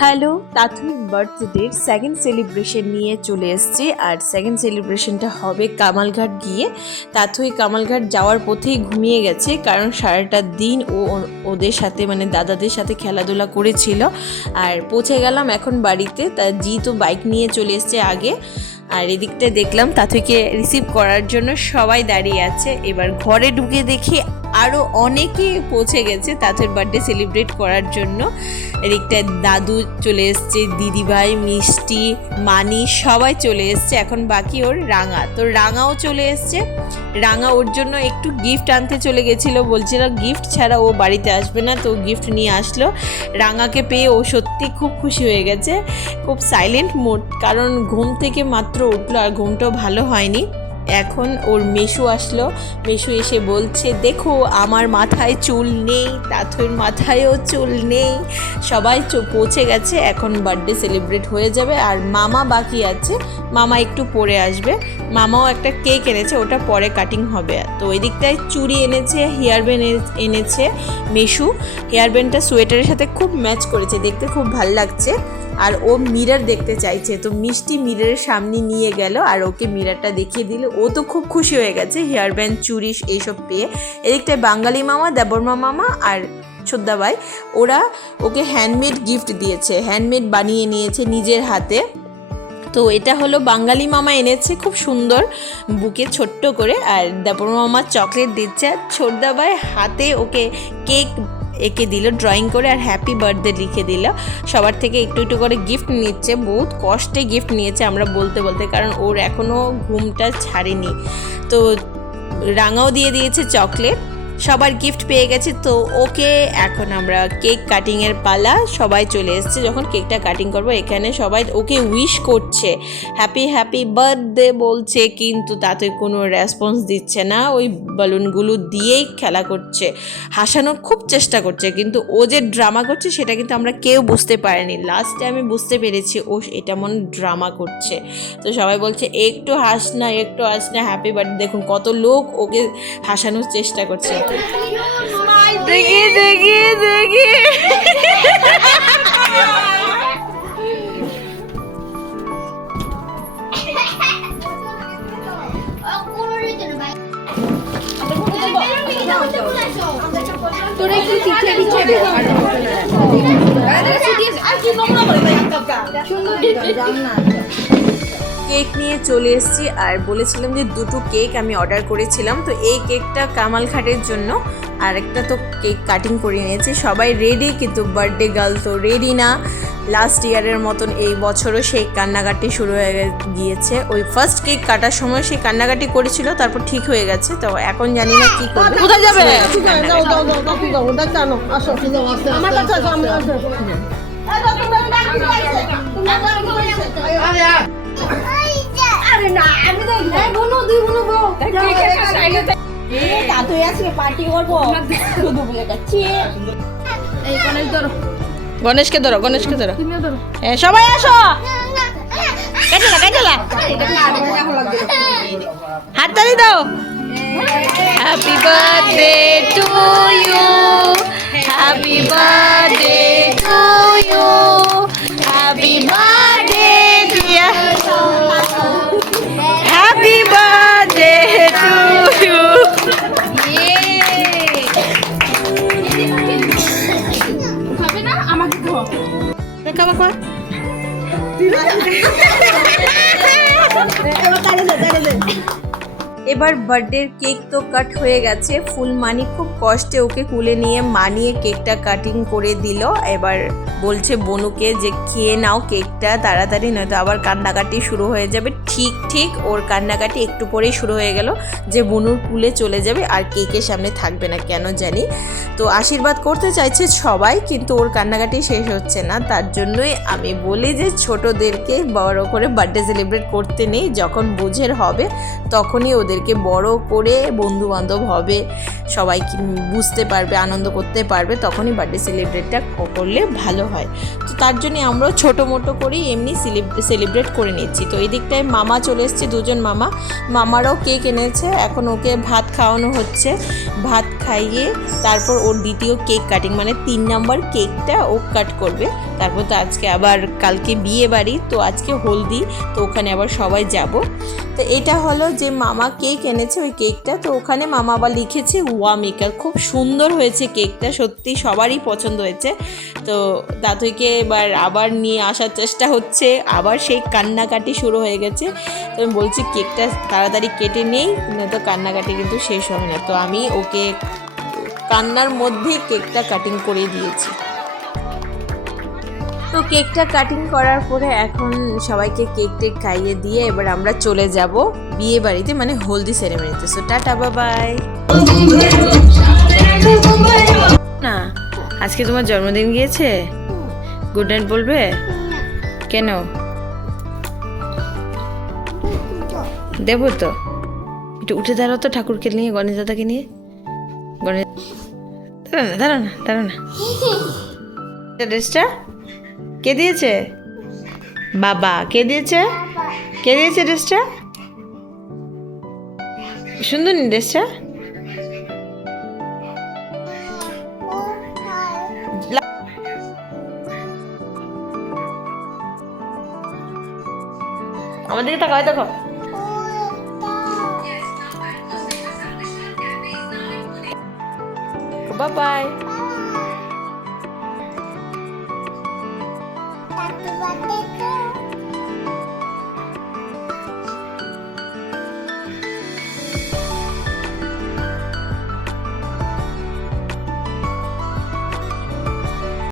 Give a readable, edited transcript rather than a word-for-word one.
Hello, তাথুর বার্থডের second celebration নিয়ে চলে এসেছি। আর সেকেন্ড সেলিব্রেশনটা হবে কামালঘাট গিয়ে। তাথুই কামালঘাট যাওয়ার পথেই ঘুমিয়ে গেছে, কারণ সারাটা দিন ও ওদের সাথে মানে দাদাদের সাথে খেলাধুলা করেছিল। আর পৌঁছে গেলাম এখন বাড়িতে। তা জি তো বাইক নিয়ে চলে এসছে আগে। আর এদিকটা দেখলাম তাথুইকে রিসিভ করার জন্য সবাই দাঁড়িয়ে আছে। এবার ঘরে ঢুকে দেখি আরও অনেকে পৌঁছে গেছে তাথুর বার্থডে সেলিব্রেট করার জন্য। এদিকটায় দাদু চলে এসছে, দিদিভাই, মিষ্টি, মানি সবাই চলে এসছে। এখন বাকি ওর রাঙা, তো রাঙাও চলে এসছে। রাঙা ওর জন্য একটু গিফট আনতে চলে গেছিলো, বলছিল গিফট ছাড়া ও বাড়িতে আসবে না, তো গিফট নিয়ে আসলো। রাঙাকে পেয়ে ও সত্যি খুব খুশি হয়ে গেছে। খুব সাইলেন্ট মোড, কারণ ঘুম থেকে মাত্র উঠলো আর ঘুমটাও ভালো হয়নি। এখন ওর মেশু আসলো, মেশু এসে বলছে দেখো আমার মাথায় চুল নেই, তাথুর মাথায়ও চুল নেই। সবাই পৌঁছে গেছে, এখন বার্থডে সেলিব্রেট হয়ে যাবে। আর মামা বাকি আছে, মামা একটু পরে আসবে। মামাও একটা কেক এনেছে, ওটা পরে কাটিং হবে। তো ওই দিকটায় চুড়ি এনেছে, হেয়ার ব্যান্ড এনেছে মেশু। হেয়ার ব্যান্ডটা সোয়েটারের সাথে খুব ম্যাচ করেছে, দেখতে খুব ভাল লাগছে। আর ও মিরর দেখতে চাইছে, তো মিষ্টি মিররের সামনে নিয়ে গেল আর ওকে মিররটা দেখিয়ে দিল। ও তো খুব খুশি হয়ে গেছে হেয়ার ব্যান্ড, চুড়ি এইসব পেয়ে। এদিকটায় বাঙালি মামা, দেবর্মা মামা আর ছোদ্দাবাই ওরা ওকে হ্যান্ডমেড গিফট দিয়েছে, হ্যান্ডমেড বানিয়ে নিয়েছে নিজের হাতে। তো এটা হলো বাঙালি মামা এনেছে, খুব সুন্দর বুকে ছোট্ট করে। আর দেবর্মা মামা চকলেট দিচ্ছে, আর ছোদ্দাবাই হাতে ওকে কেক এঁকে দিল ড্রয়িং করে, আর হ্যাপি বার্থডে লিখে দিল। সবার থেকে একটু একটু করে গিফট নিচ্ছে, বহুত কষ্টে গিফট নিয়েছে আমরা বলতে বলতে, কারণ ওর এখনও ঘুমটা ছাড়েনি। তো রাঙাও দিয়ে দিয়েছে চকলেট, সবার গিফট পেয়ে গেছে। তো ওকে এখন আমরা কেক কাটিংয়ের পালা, সবাই চলে এসছে। যখন কেকটা কাটিং করবো এখানে সবাই ওকে উইশ করছে, হ্যাপি হ্যাপি বার্থডে বলছে, কিন্তু তাতে কোনো রেসপন্স দিচ্ছে না। ওই বালুনগুলো দিয়েই খেলা করছে, হাসানোর খুব চেষ্টা করছে, কিন্তু ও যে ড্রামা করছে সেটা কিন্তু আমরা কেউ বুঝতে পারিনি। লাস্টে আমি বুঝতে পেরেছি ও এটা মনে ড্রামা করছে। তো সবাই বলছে একটু হাস না, একটু হাস না, হ্যাপি বার্থডে। দেখুন কত লোক ওকে হাসানোর চেষ্টা করছে। দেখি দেখি দেখি কেক নিয়ে চলে এসেছি। আর বলেছিলাম যে দুটো কেক আমি অর্ডার করেছিলাম, তো এই কেকটা কামালঘাটের জন্য, আর একটা তো কেক কাটিং করে নিয়েছি। সবাই রেডি, কিন্তু বার্থডে গার্ল তো রেডি না। লাস্ট ইয়ারের মতন এই বছরও সেই কান্নাকাটি শুরু হয়ে গিয়েছে। ওই ফার্স্ট কেক কাটার সময় সেই কান্নাকাটি করেছিল, তারপর ঠিক হয়ে গেছে। তো এখন জানি না কি করবে, কোথায় যাবে। গণেশকে ধরো, গণেশকে ধরো, সবাই আসো, হাততালি দাও। Happy birthday to you, happy birthday to you, happy birthday dear, happy birthday to you. এবার বার্থডের কেক তো কাট হয়ে গেছে। ফুল মানি খুব কষ্টে ওকে কুলে নিয়ে মানিয়ে কেকটা কাটিং করে দিল। এবার বলছে বনুকে যে খেয়ে নাও কেকটা তাড়াতাড়ি, নয়তো আবার কান্নাকাটি শুরু হয়ে যাবে। ঠিক ওর কান্নাকাটি একটু পরেই শুরু হয়ে গেল, যে বনুর কুলে চলে যাবে আর কেকের সামনে থাকবে না কেন জানি। তো আশীর্বাদ করতে চাইছে সবাই, কিন্তু ওর কান্নাকাটি শেষ হচ্ছে না। তার জন্যই আমি বলি যে ছোটদেরকে বড় করে বার্থডে সেলিব্রেট করতে নেই, যখন বুঝের হবে তখনই ওদেরকে বড় করে বন্ধু বান্ধব হবে, সবাই বুঝতে পারবে, আনন্দ করতে পারবে, তখনই বার্থডে সেলিব্রেটটা করলে ভালো হয়। তো তার জন্য আমরাও ছোটো মোটো করেই এমনি সেলিব্রেট করে নিচ্ছি। তো এই দিকটায় মামা চলে এসছে, দুজন মামারাও কেক এনেছে। এখন ওকে ভাত খাওয়ানো হচ্ছে, ভাত খাইয়ে তারপর ওর দ্বিতীয় কেক কাটিং, মানে 3 নম্বর কেকটা ও কাট করবে। তারপর তো আজকে আবার কালকে বিয়ে বাড়ি, তো আজকে হলদি, তো ওখানে আবার সবাই যাব। তো এটা হলো যে মামা কেক এনেছে ওই কেকটা, তো ওখানে মামা আবার লিখেছে ওয়া মেকার। খুব সুন্দর হয়েছে কেকটা, সত্যি সবারই পছন্দ হয়েছে। তো দাতুইকে এবার আবার নিয়ে আসার চেষ্টা হচ্ছে, আবার সেই কান্নাকাটি শুরু হয়ে গেছে। তো আমি বলছি কেকটা তাড়াতাড়ি কেটে নেই, না তো কান্নাকাটি কিন্তু শেষ হবে না। তো আমি ওকে কান্নার মধ্যেই কেকটা কাটিং করে দিয়েছি। তো কেকটা কাটিং করার পরে এখন সবাইকে কেক টেক খাইয়ে দিয়ে এবার আমরা চলে যাব বিয়ে বাড়িতে, মানে হলদি সেরেমনিতে। So tata, bye. না, আজকে তোমার জন্মদিন গিয়েছে, গুড নাইট বলবে কেন? দেবো তো, একটু উঠে দাঁড়াও তো ঠাকুরকে নিয়ে, গণেশ দাদাকে নিয়ে। গণেশ দাঁড়া না, দাঁড়া না। ড্রেসটা কে দিয়েছে? বাবা। কে দিয়েছে? কে দিয়েছে ড্রেসটা? সুন্দর নি ড্রেসটা? আমাদেরকে তাকাও, দেখো। Bye bye.